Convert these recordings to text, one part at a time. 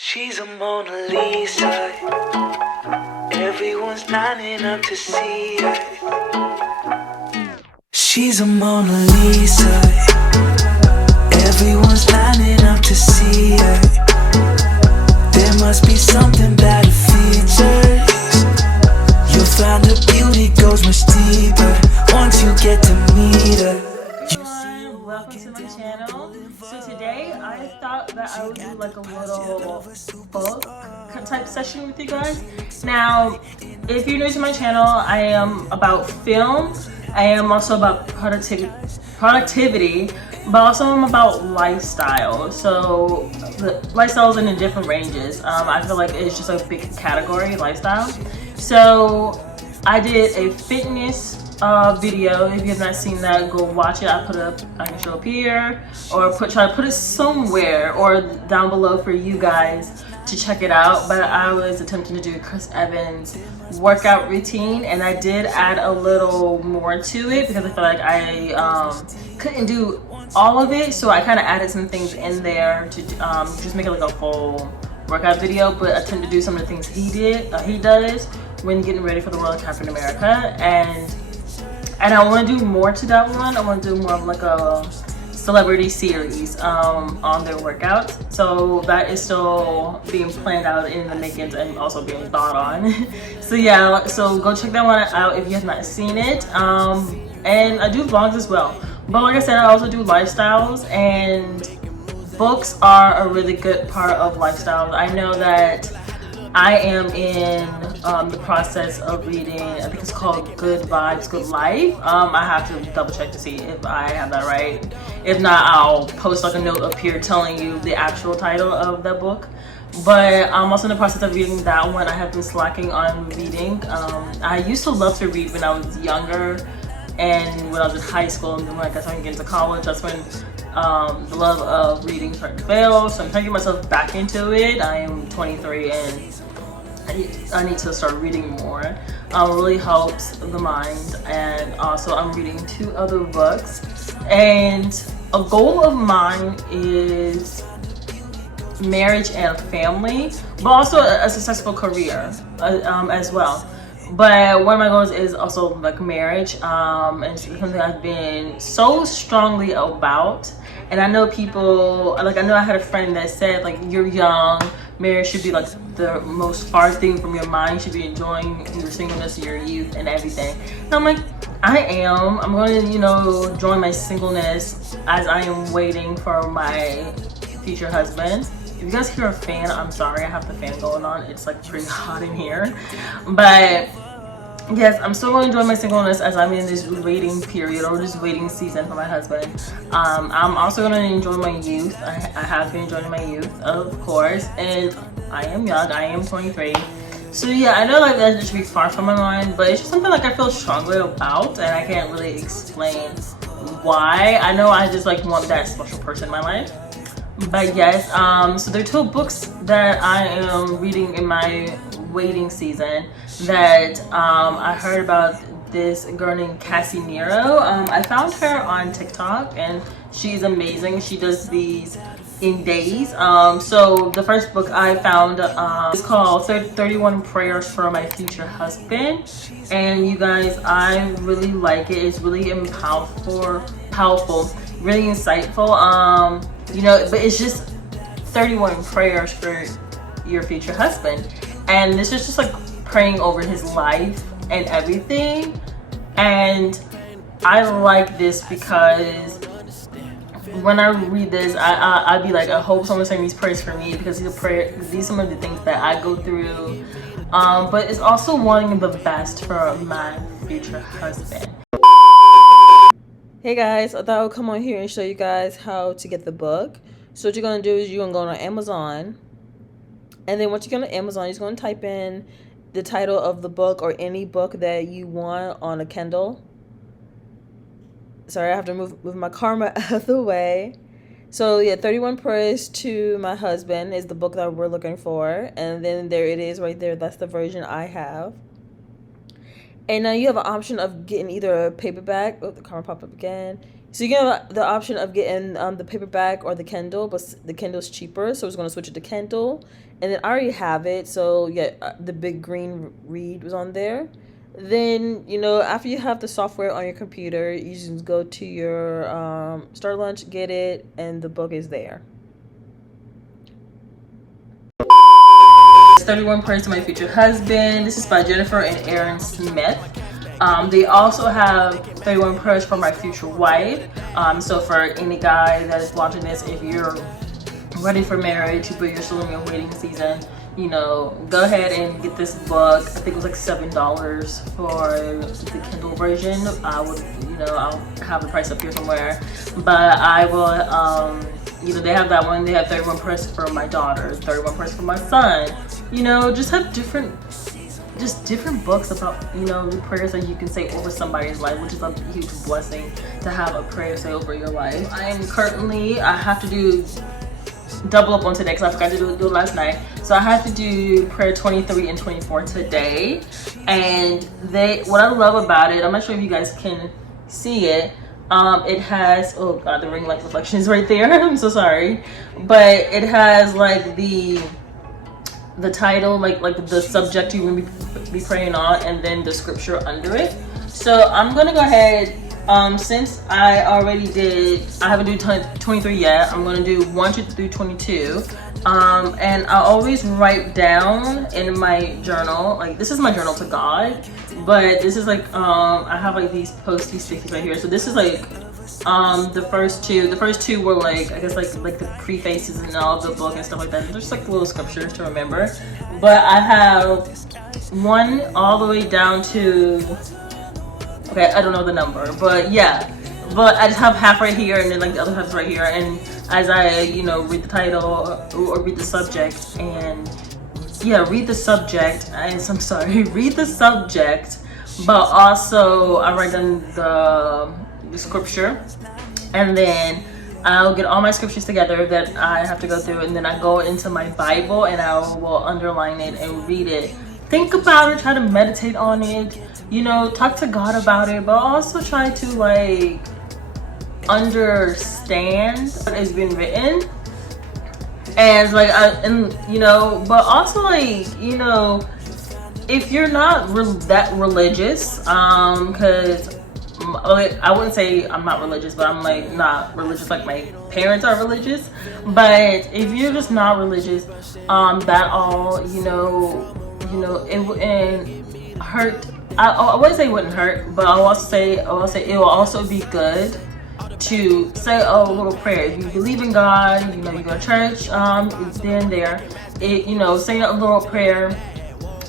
She's a Mona Lisa. Everyone's lining up to see her. She's a Mona Lisa. Everyone's lining up to see her. There must be something about her features. You'll find her beauty goes much deeper once you get to meet her. Welcome to my channel. So today I thought that I would do like a little book type session with you guys. Now, if you're new to my channel, I am about film. I am also about productivity, but also I'm about lifestyle. So the lifestyles in different ranges. I feel like it's just a big category, lifestyle. So I did a fitness video. If you have not seen that, go watch it. I can show up here or try to put it somewhere or down below for you guys to check it out. But I was attempting to do Chris Evans' workout routine, and I did add a little more to it because I feel like I couldn't do all of it, so I kind of added some things in there to just make it like a full workout video, but attempt to do some of the things he does when getting ready for the World of Captain America. And I want to do more to that one. I want to do more of like a celebrity series on their workouts. So that is still being planned out in the makings and also being thought on. So yeah, so go check that one out if you have not seen it. And I do vlogs as well. But like I said, I also do lifestyles, and books are a really good part of lifestyles. I know that I am in the process of reading, I think it's called Good Vibes, Good Life. I have to double check to see if I have that right. If not, I'll post like a note up here telling you the actual title of that book. But I'm also in the process of reading that one. I have been slacking on reading. I used to love to read when I was younger and when I was in high school, and then when I started getting to college, that's when the love of reading started to fail. So I'm trying to get myself back into it. I am 23 and I need to start reading more. It really helps the mind. And also I'm reading 2 other books, and a goal of mine is marriage and family, but also a successful career as well. But one of my goals is also like marriage, and it's something I've been so strongly about. And I know people, like I know I had a friend that said like, you're young, marriage should be like the most far thing from your mind. You should be enjoying your singleness, your youth, and everything. And I'm like, I am. I'm going to, enjoy my singleness as I am waiting for my future husband. If you guys hear a fan, I'm sorry, I have the fan going on. It's like pretty hot in here. But yes, I'm still going to enjoy my singleness as I'm in this waiting period or this waiting season for my husband. I'm also going to enjoy my youth. I have been enjoying my youth, of course. And I am young. I am 23. So yeah, I know like that should be far from my mind, but it's just something like I feel strongly about, and I can't really explain why. I know I just like want that special person in my life. But yes, so there are 2 books that I am reading in my waiting season that I heard about this girl named Cassie Nero. I found her on TikTok, and she's amazing. She does these in days. So the first book I found is called 31 Prayers for My Future Husband. And you guys, I really like it. It's really powerful, really insightful. But it's just 31 prayers for your future husband. And this is just like praying over his life and everything. And I like this because when I read this, I'd be like, I hope someone's saying these prayers for me, because these are some of the things that I go through. But it's also wanting the best for my future husband. Hey guys, I thought I would come on here and show you guys how to get the book. So what you're going to do is you're going to go on Amazon. And then once you go on Amazon, you're just going to type in the title of the book or any book that you want on a Kindle. Sorry, I have to move my camera out of the way. So yeah, 31 Prayers to My Husband is the book that we're looking for. And then there it is right there. That's the version I have. And now you have an option of getting either a paperback. Oh, the camera popped up again. So you get the option of getting the paperback or the Kindle, but the Kindle's cheaper, so I was going to switch it to Kindle. And then I already have it, so yeah, the big green read was on there. Then, you know, after you have the software on your computer, you just go to your Start Lunch, get it, and the book is there. 31 Prayers to My Future Husband. This is by Jennifer and Aaron Smith. They also have 31 Prayers for My Future Wife. So for any guy that is watching this, if you're ready for marriage, but you're still in your waiting season, you know, go ahead and get this book. I think it was like $7 for the Kindle version. I'll have the price up here somewhere, but I will, you know, they have that one. They have 31 Prayers for my daughter, 31 Prayers for my son. You know, just have different books about, you know, the prayers that you can say over somebody's life, which is a huge blessing to have a prayer say over your life. I have to do double up on today because I forgot to do it last night. So I have to do prayer 23 and 24 today. And what I love about it, I'm not sure if you guys can see it. It has, oh God, the ring light reflection is right there. I'm so sorry. But it has like the title, like the subject you will be praying on, and then the scripture under it. So I'm gonna go ahead, since I haven't do 23 yet, I'm gonna do 1 through 22. And I always write down in my journal, like this is my journal to God, but this is like, I have like these posty stickies right here. So this is like, the first two were like, I guess like the prefaces and all the book and stuff like that. They're just like little scriptures to remember. But I have one all the way down to, okay, I don't know the number, but yeah. But I just have half right here, and then like the other half's right here. And as I, you know, read the title or read the subject, and yeah, read the subject. I'm sorry, read the subject, but also I write down the scripture, and then I'll get all my scriptures together that I have to go through, and then I go into my Bible and I will underline it and read it. Think about it, try to meditate on it, you know, talk to God about it, but also try to like understand what has been written. And like, you know, but also like, you know, if you're not that religious, because I wouldn't say I'm not religious, but I'm like not religious like my parents are religious. But if you're just not religious, that all, you know, it wouldn't hurt. I wouldn't say it wouldn't hurt, but I'll say it will also be good to say a little prayer. If you believe in God, you know, you go to church, then you know, say a little prayer.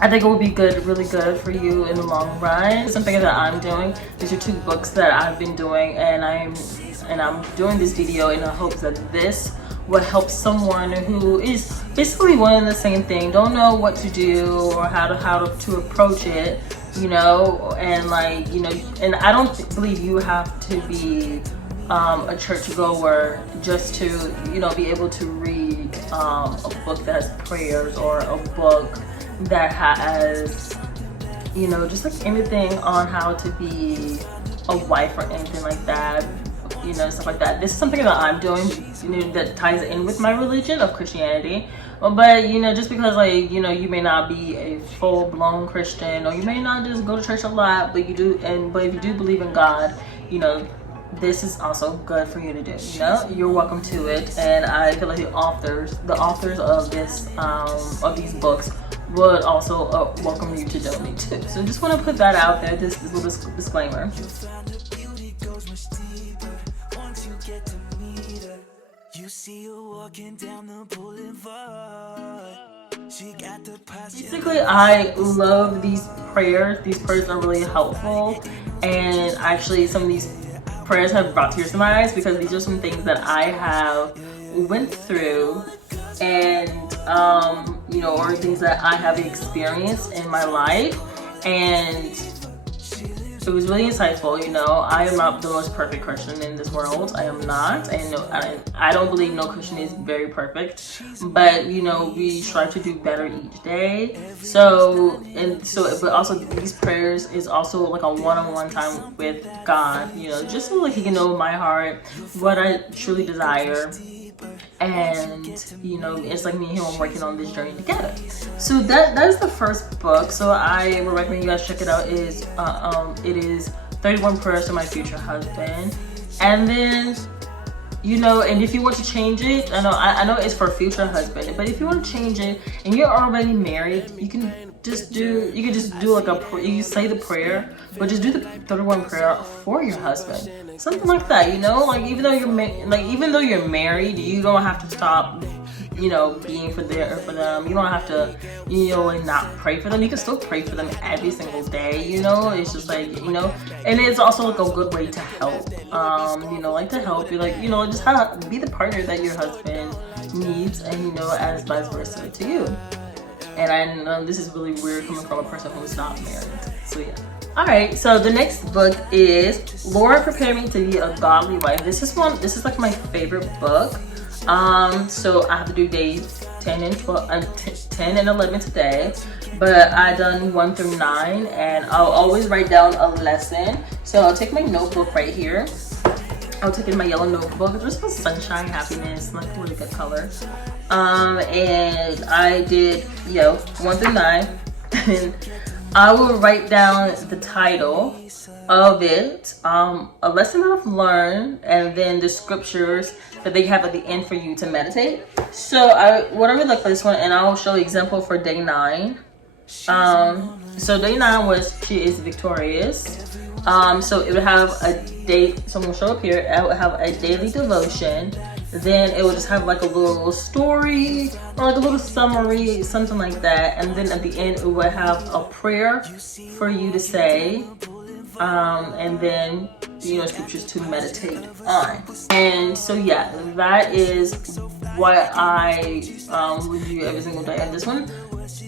I think it would be good, really good for you in the long run. Something that I'm doing. These are 2 books that I've been doing, and I'm doing this video in the hopes that this will help someone who is basically wanting the same thing, don't know what to do or how to approach it, you know, and like, you know, and I don't believe you have to be a church goer just to, you know, be able to read a book that has prayers, or a book that has, you know, just like anything on how to be a wife or anything like that, you know, stuff like that. This is something that I'm doing, you know, that ties in with my religion of Christianity. But, you know, just because like, you know, you may not be a full-blown Christian, or you may not just go to church a lot, but you do, but if you do believe in God, you know, this is also good for you to do. You know, you're welcome to it. And I feel like the authors of this of these books would also welcome you to donate too. So just want to put that out there, this little disclaimer. Basically, I love these prayers. These prayers are really helpful, and actually some of these prayers have brought tears to my eyes, because these are some things that I have went through, and you know, or things that I have experienced in my life. And It was really insightful. You know, I am not the most perfect Christian in this world. I am not. And no, I don't believe no Christian is very perfect. But, you know, we strive to do better each day. But also these prayers is also like a one-on-one time with God, you know, just so like he can know my heart, what I truly desire. And you know, it's like me and him are working on this journey together. So that is the first book. So I would recommend you guys check it out. It is 31 Prayers to My Future Husband. And then, you know, and if you want to change it, I know it's for future husband, but if you want to change it and you're already married, you can just do like you say the prayer, but just do the 31 prayer for your husband, something like that. You know, like even though you're married, you don't have to stop, you know, being for them. You don't have to, you know, like not pray for them. You can still pray for them every single day. You know, it's just like, you know, and it's also like a good way to help. You know, like to help you, like, you know, just how to be the partner that your husband needs, and you know, as vice versa to you. And I know this is really weird coming from a person who's not married. So yeah. Alright, so the next book is Lord Prepare Me to Be a Godly Wife. This is like my favorite book. So I have to do days 10 and 11 today, but I done 1 through 9, and I'll always write down a lesson. So I'll take my notebook right here. I'll take in my yellow notebook. It's just for sunshine, happiness, like a really good color. And I did, 1 through 9. And I will write down the title of it, a lesson that I've learned, and then the scriptures that they have at the end for you to meditate. So what I really like for this one, and I'll show the example for day 9. So day 9 was she is victorious. So it would have a date. So I'm gonna show up here. It would have a daily devotion. Then it would just have like a little story or like a little summary, something like that. And then at the end, it would have a prayer for you to say. And then, you know, scriptures to meditate on. And so yeah, that is what I review every single day. And this one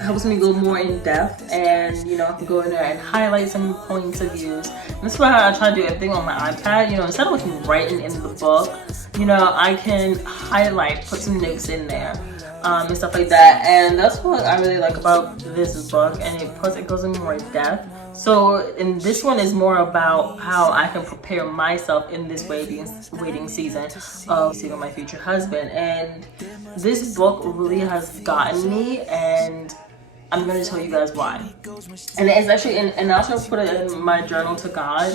helps me go more in depth, and you know, I can go in there and highlight some points of views. And that's why I try to do everything on my iPad. You know, instead of like writing in the book, you know, I can highlight, put some notes in there, and stuff like that. And that's what I really like about this book. And it goes in more depth. So, and this one is more about how I can prepare myself in this waiting season of seeing my future husband. And this book really has gotten me, and I'm going to tell you guys why. And it's actually, and I also put it in my journal to God.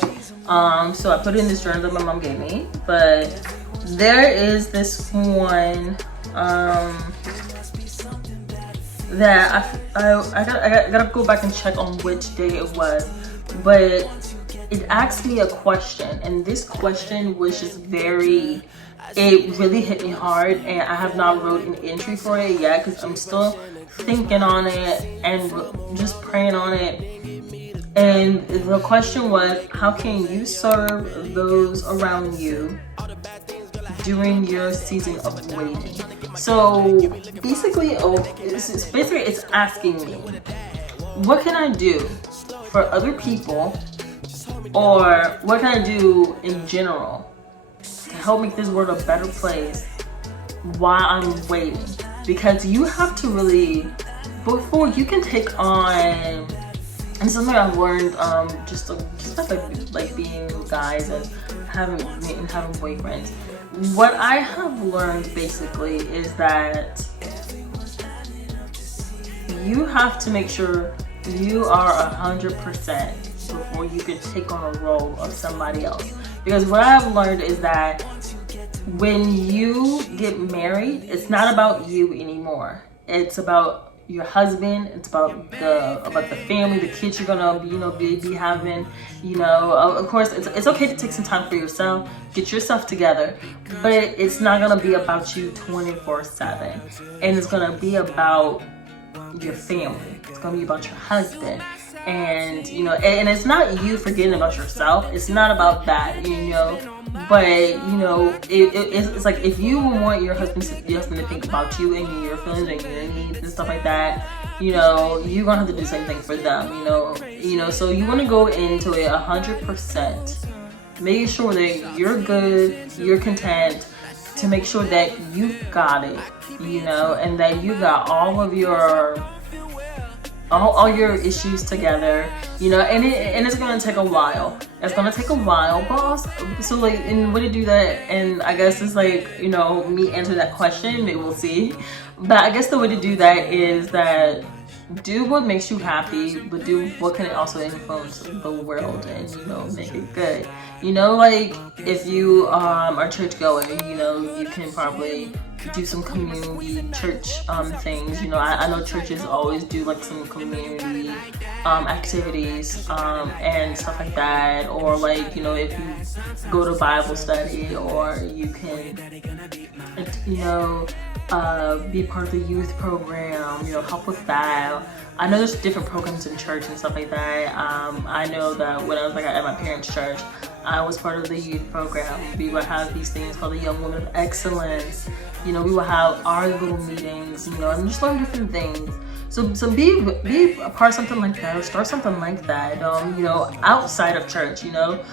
So I put it in this journal that my mom gave me. But there is this one that I gotta go back and check on which day it was, but it asked me a question, and this question was just it really hit me hard, and I have not wrote an entry for it yet because I'm still thinking on it and just praying on it. And the question was, how can you serve those around you during your season of waiting? So basically, it's asking me, what can I do for other people, or what can I do in general to help make this world a better place while I'm waiting? Because you have to really, before you can take on, and something I've learned, just like being with guys and having boyfriends. What I have learned basically is that you have to make sure you are 100% before you can take on a role of somebody else. Because what I've learned is that when you get married, it's not about you anymore. It's about your husband. It's about the family, the kids you're gonna be having. You know, of course, it's okay to take some time for yourself, get yourself together, but it's not gonna be about you 24/7, and it's gonna be about your family. It's gonna be about your husband. And you know, and it's not you forgetting about yourself. It's not about that, you know. But you know, it's like if you want your husband to think about you and your feelings and your needs and stuff like that, you know, you're gonna have to do the same thing for them. You know. So you want to go into it 100%, making sure that you're good, you're content, to make sure that you got it, you know, and that you got all of your all your issues together, you know, and it's gonna take a while. It's gonna take a while, but also, so like, in way to do that, and I guess it's like, you know, me answer that question, maybe we'll see. But I guess the way to do that is that do what makes you happy, but do what can also influence the world and, you know, make it good. You know, like if you are church going, you know, you can probably do some community church things. You know, I know churches always do like some community activities and stuff like that. Or like, you know, if you go to Bible study, or you can, you know, be part of the youth program, you know, help with that. I know there's different programs in church and stuff like that. I know that when I was like at my parents' church, I was part of the youth program. We would have these things called the Young Women of Excellence. You know, we would have our little meetings, you know, and just learn different things. So be a part of something like that, or start something like that, you know, outside of church, you know.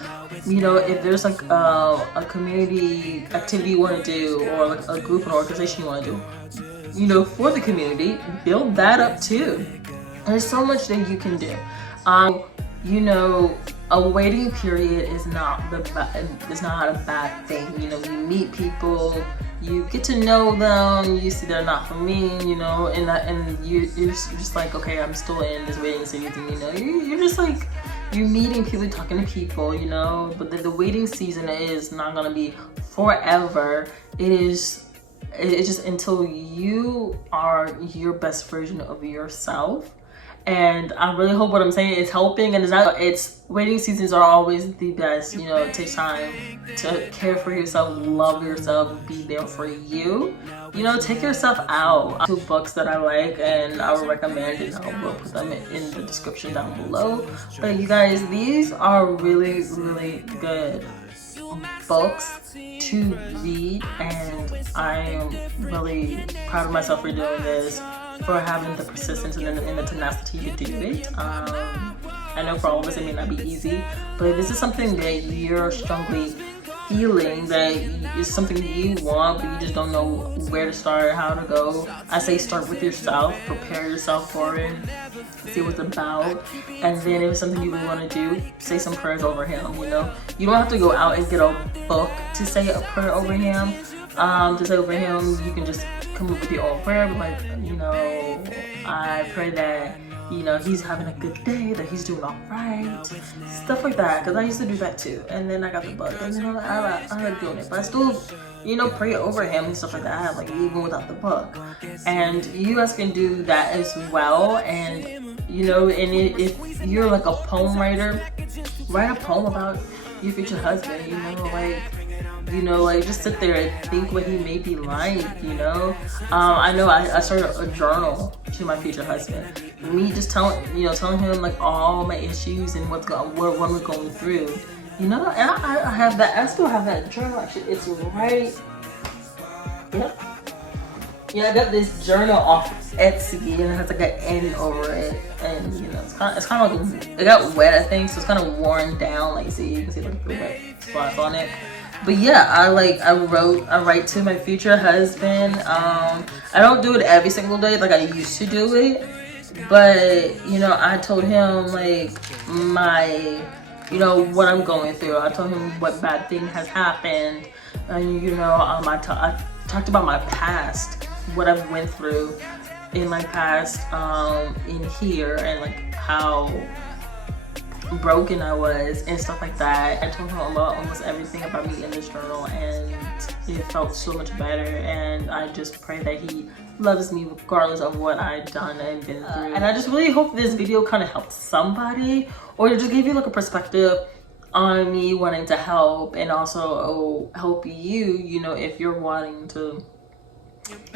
You know, if there's like a community activity you want to do, or like a group and organization you want to do, you know, for the community, build that up too. There's so much that you can do. You know, a waiting period is not a bad thing. You know, you meet people, you get to know them, you see they're not for me, you know, and you're just like, okay, I'm still in this waiting season, you know. You're just like, you're meeting people, talking to people, you know. But the waiting season is not gonna be forever. It's just until you are your best version of yourself. And I really hope what I'm saying is helping. And it's waiting seasons are always the best. You know, it takes time to care for yourself, love yourself, be there for you. You know, take yourself out. 2 books that I like and I would recommend, and I will put them in the description down below. But you guys, these are really, really good books to read, and I am really proud of myself for doing this, for having the persistence and the tenacity to do it. I know for all of us it may not be easy, but if this is something that you're strongly feeling that is something you want, but you just don't know where to start, how to go, I say start with yourself, prepare yourself for it, see what it's about, and then if it's something you really want to do, say some prayers over him. You know, you don't have to go out and get a book to say a prayer over him. You can just come up with your own prayer, but like, you know, I pray that, you know, he's having a good day, that he's doing all right, stuff like that, because I used to do that too. And then I got the book, and you know, I like doing it, but I still, you know, pray over him and stuff like that, like even without the book. And you guys can do that as well. And you know, and if you're like a poem writer, write a poem about your future husband. You know, like just sit there and think what he may be like, you know. I know I started a journal to my future husband. Me just telling him like all my issues and what we're going through, you know. And I have that. I still have that journal. Actually, it's right. Yep. Yeah, I got this journal off Etsy, and it has like an N over it, and you know, it's kind of like it got wet, I think, so it's kind of worn down. Like, see, you can see like the wet spots on it. But yeah, I write to my future husband. I don't do it every single day like I used to do it, but you know, I told him like what I'm going through. I told him what bad thing has happened, and you know, I talked about my past, what I've went through in my past, in here, and like how broken I was and stuff like that. I told him about almost everything about me in this journal, and it felt so much better. And I just pray that he loves me regardless of what I've done and been through. And I just really hope this video kind of helped somebody, or just gave you like a perspective on me wanting to help, and also help you, you know, if you're wanting to,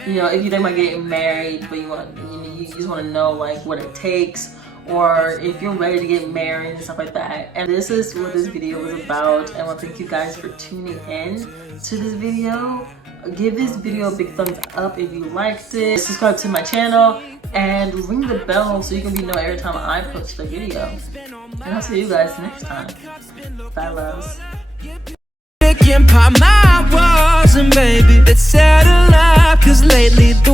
you know, if you think about getting married, but you just want to know like what it takes, or if you're ready to get married and stuff like that. And this is what this video was about. And I want to thank you guys for tuning in to this video. Give this video a big thumbs up if you liked it. Subscribe to my channel and ring the bell so you can be know every time I post a video. And I'll see you guys next time. Bye, loves. My walls and baby, let's settle up, 'cause lately the